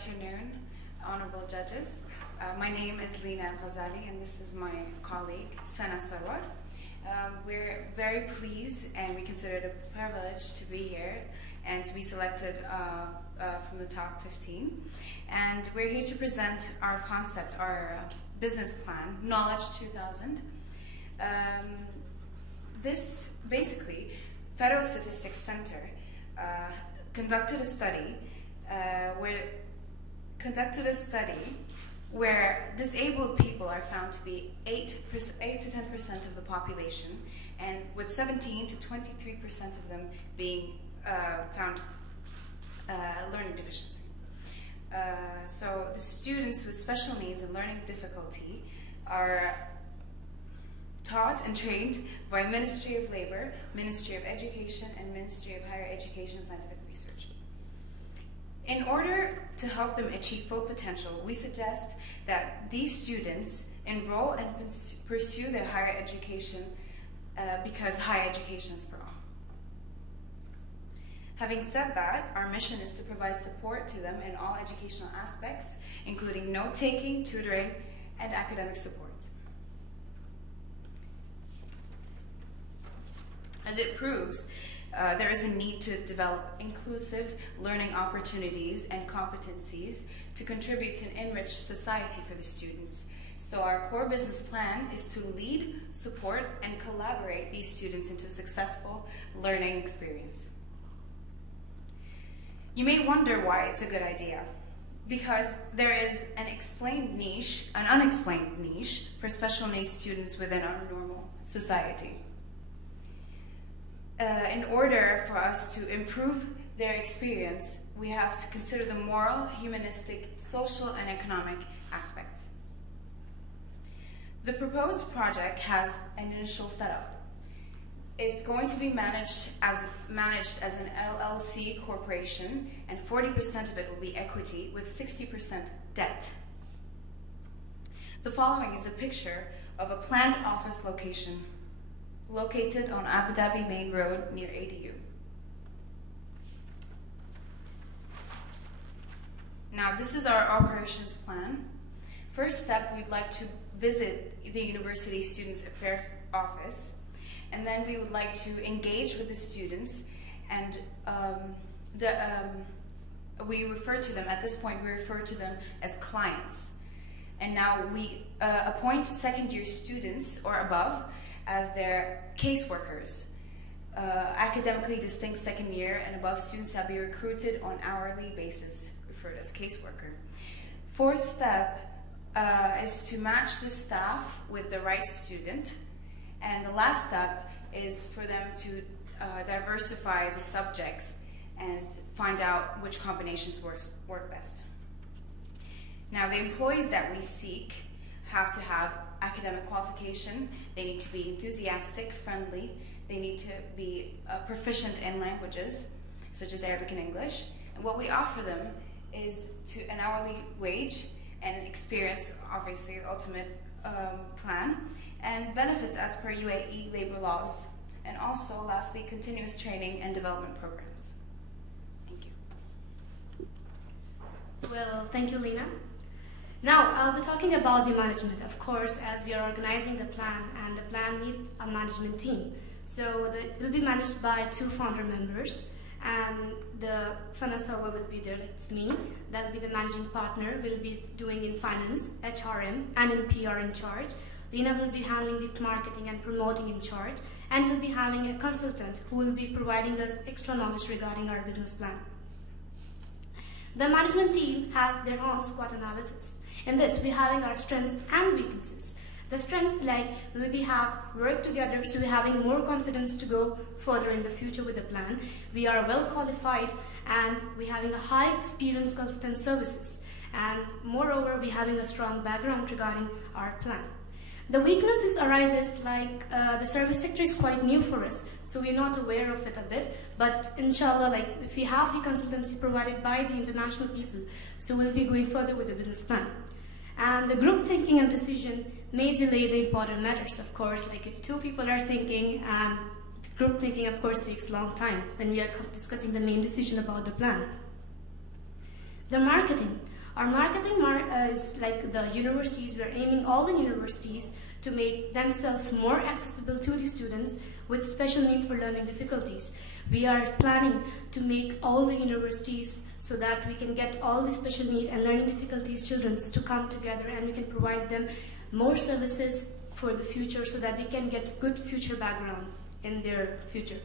afternoon, honorable judges. My name is Lina El-Ghazali, and this is my colleague, Sana Sarwar. We're very pleased, and we consider it a privilege to be here and to be selected from the top 15. And we're here to present our concept, our business plan, Knowledge 2000. This, basically, Federal Statistics Center conducted a study where disabled people are found to be 8 to 10% of the population, and with 17 to 23% of them being found learning deficiency. So the students with special needs and learning difficulty are taught and trained by Ministry of Labor, Ministry of Education, and Ministry of Higher Education and Scientific Research. In order to help them achieve full potential, we suggest that these students enroll and pursue their higher education because higher education is for all. Having said that, our mission is to provide support to them in all educational aspects, including note-taking, tutoring, and academic support. As it proves, there is a need to develop inclusive learning opportunities and competencies to contribute to an enriched society for the students. So our core business plan is to lead, support, and collaborate these students into a successful learning experience. You may wonder why it's a good idea. Because there is an unexplained niche for special needs students within our normal society. In order for us to improve their experience, we have to consider the moral, humanistic, social, and economic aspects. The proposed project has an initial setup. It's going to be managed as an LLC corporation, and 40% of it will be equity with 60% debt. The following is a picture of a planned office location located on Abu Dhabi Main Road near ADU. Now, this is our operations plan. First step, we'd like to visit the University Students Affairs Office, and then we would like to engage with the students, and we refer to them, at this point, we refer to them as clients. And now we appoint second-year students or above as their caseworkers. Academically distinct second year and above students shall be recruited on hourly basis, referred as caseworker. Fourth step is to match the staff with the right student. And the last step is for them to diversify the subjects and find out which combinations work best. Now, the employees that we seek have to have academic qualification, they need to be enthusiastic, friendly, they need to be proficient in languages, such as Arabic and English. And what we offer them is an hourly wage and experience, obviously the ultimate plan, and benefits as per UAE labor laws, and also, lastly, continuous training and development programs. Thank you. Well, thank you, Lina. Now, I'll be talking about the management, of course, as we are organizing the plan, and the plan needs a management team. So it will be managed by 2 founder members, and the Sana Sarwar will be there, that's me. That will be the managing partner, will be doing in finance, HRM, and in PR in charge. Lina will be handling the marketing and promoting in charge, and we'll be having a consultant who will be providing us extra knowledge regarding our business plan. The management team has their own SWOT analysis. In this, we're having our strengths and weaknesses. The strengths, like, we have worked together, so we're having more confidence to go further in the future with the plan. We are well qualified, and we're having a high experience consultant services. And moreover, we're having a strong background regarding our plan. The weaknesses arises like the service sector is quite new for us, so we're not aware of it a bit, but inshallah, like, if we have the consultancy provided by the international people, so we'll be going further with the business plan. And the group thinking and decision may delay the important matters, of course, like if 2 people are thinking, and group thinking, of course, takes a long time when we are discussing the main decision about the plan. The marketing. Our marketing is like the universities. We are aiming all the universities to make themselves more accessible to the students with special needs for learning difficulties. We are planning to make all the universities so that we can get all the special need and learning difficulties children to come together, and we can provide them more services for the future so that they can get good future background in their future.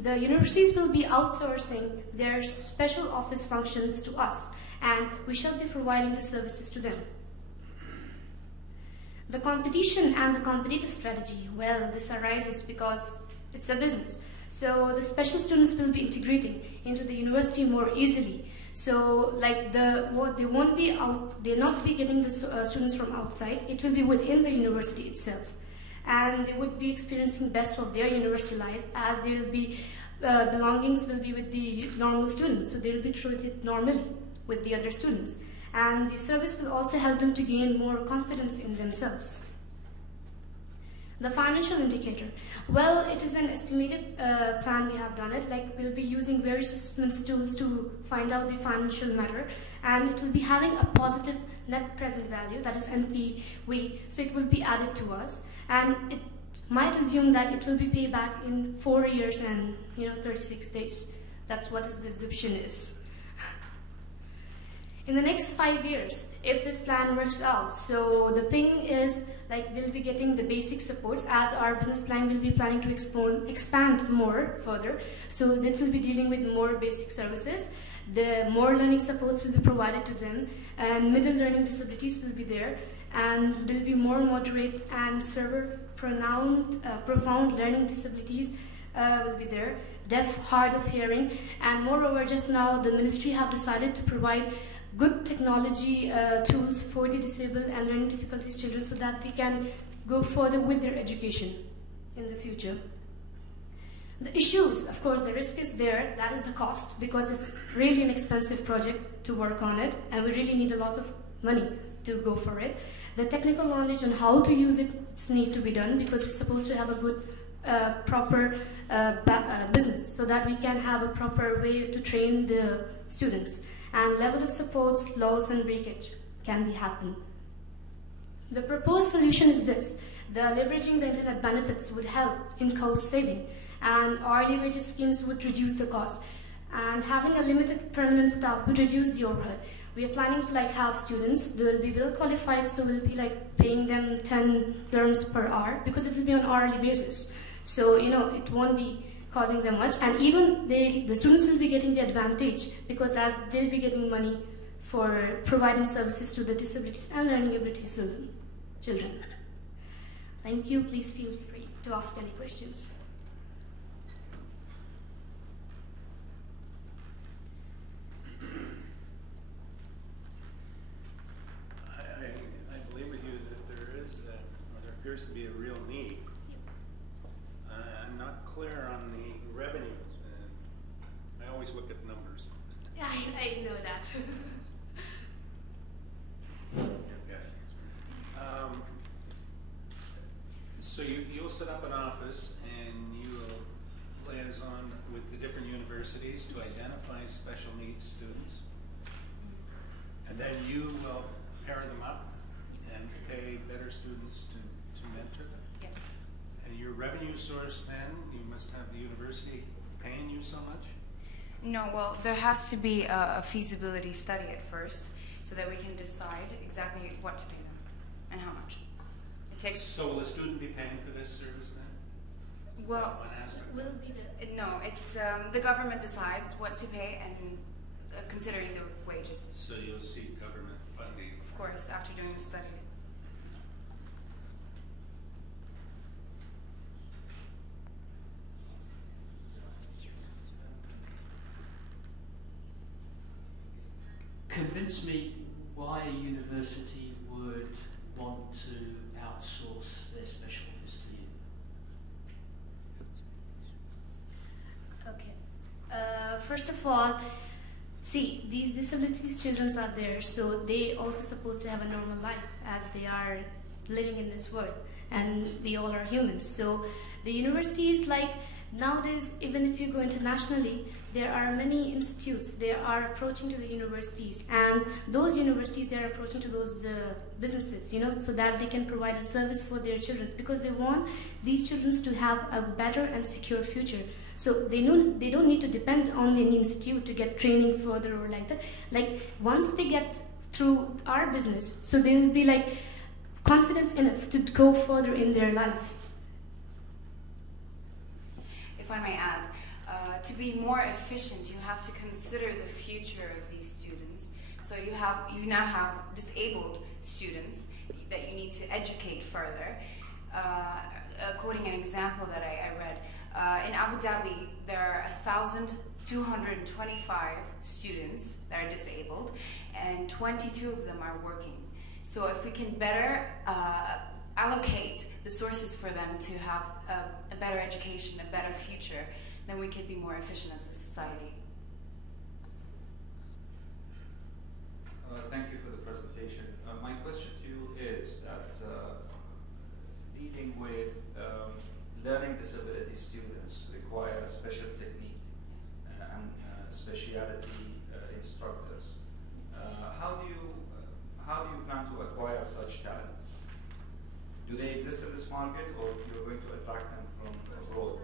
The universities will be outsourcing their special office functions to us, and we shall be providing the services to them. The competition and the competitive strategy, well, this arises because it's a business. So the special students will be integrating into the university more easily. So like they'll not be getting the students from outside. It will be within the university itself. And they would be experiencing best of their university life, as there will be belongings will be with the normal students. So they will be treated normally with the other students. And the service will also help them to gain more confidence in themselves. The financial indicator. Well, it is an estimated plan. We have done it. Like, we'll be using various assessment tools to find out the financial matter, and it will be having a positive net present value, that is NPV. So it will be added to us, and it might assume that it will be paid back in 4 years and 36 days. That's what the assumption is. In the next 5 years, if this plan works out, so the thing is, like, they'll be getting the basic supports, as our business plan will be planning to expand more further. So that will be dealing with more basic services. The more learning supports will be provided to them, and middle learning disabilities will be there, and there will be more moderate and severe profound learning disabilities will be there, deaf, hard of hearing, and moreover, just now the ministry have decided to provide good technology tools for the disabled and learning difficulties children so that they can go further with their education in the future. The issues, of course, the risk is there, that is the cost, because it's really an expensive project to work on it, and we really need a lot of money to go for it. The technical knowledge on how to use it needs to be done, because we're supposed to have a good, proper business, so that we can have a proper way to train the students. And level of supports, loss and breakage can be happen. The proposed solution is this. The leveraging the internet benefits would help in cost saving, and hourly wages schemes would reduce the cost, and having a limited permanent staff would reduce the overhead. We are planning to have students, they will be well qualified, so we'll be paying them 10 dirhams per hour, because it will be on hourly basis. So it won't be causing them much, and even the students will be getting the advantage, because as they'll be getting money for providing services to the disabilities and learning abilities children. Thank you. Please feel free to ask any questions. I believe with you that there appears to be a real need. I'm not clear on the revenues. I always look at numbers. I know that. Okay. So you'll set up an office and you will liaison with the different universities to identify special needs students, and then you will pair them up and pay better students to mentor them? Yes. And your revenue source then, you must have the university paying you so much? No, well, there has to be a feasibility study at first, so that we can decide exactly what to pay them and how much. It takes. So will the student be paying for this service then? Well, is that one aspect? Will be the no, it's the government decides what to pay, and considering the wages. So you'll seek government funding? Of course, after doing the study. Convince me why a university would want to outsource their special office to you. Okay. First of all, see, these disabilities children are there, so they also supposed to have a normal life as they are living in this world, and we all are humans. So the universities, Nowadays, even if you go internationally, there are many institutes. They are approaching to the universities, and those universities, they are approaching to those businesses, so that they can provide a service for their children, because they want these children to have a better and secure future. So they don't need to depend on any institute to get training further or like that. Like once they get through our business, so they will be like confident enough to go further in their life. If I may add, to be more efficient, you have to consider the future of these students. So you now have disabled students that you need to educate further. Quoting an example that I read, in Abu Dhabi, there are 1,225 students that are disabled, and 22 of them are working. So if we can better allocate the sources for them to have a better education, a better future, then we could be more efficient as a society. Thank you for the presentation. My question to you is that dealing with learning disability students require a special technique and speciality instructors. How do you plan to acquire such talent? Do they exist in this market, or you're going to attract them from abroad?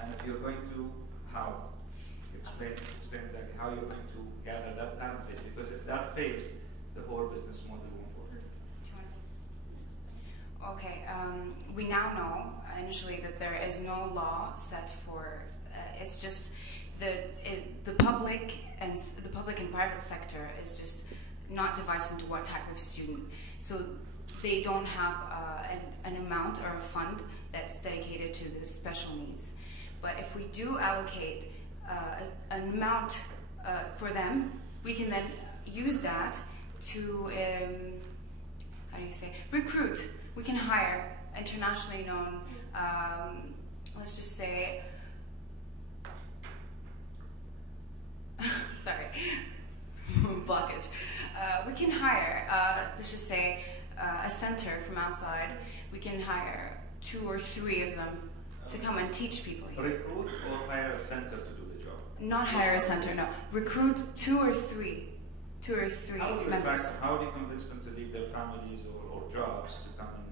And if you're going to, how? Explain exactly how you're going to gather that talent base, because if that fails, the whole business model won't work. Okay, we now know initially that there is no law set for. It's just the public and private sector is just not divided into what type of student. So they don't have an amount or a fund that's dedicated to the special needs. But if we do allocate an amount for them, we can then use that to recruit. We can hire internationally known, let's just say, sorry, blockage. We can hire, let's just say, a center from outside. We can hire 2 or 3 of them to come and teach people. Recruit or hire a center to do the job? Not hire a center, no. Recruit 2 or 3 members. How do you convince them to leave their families or jobs to come and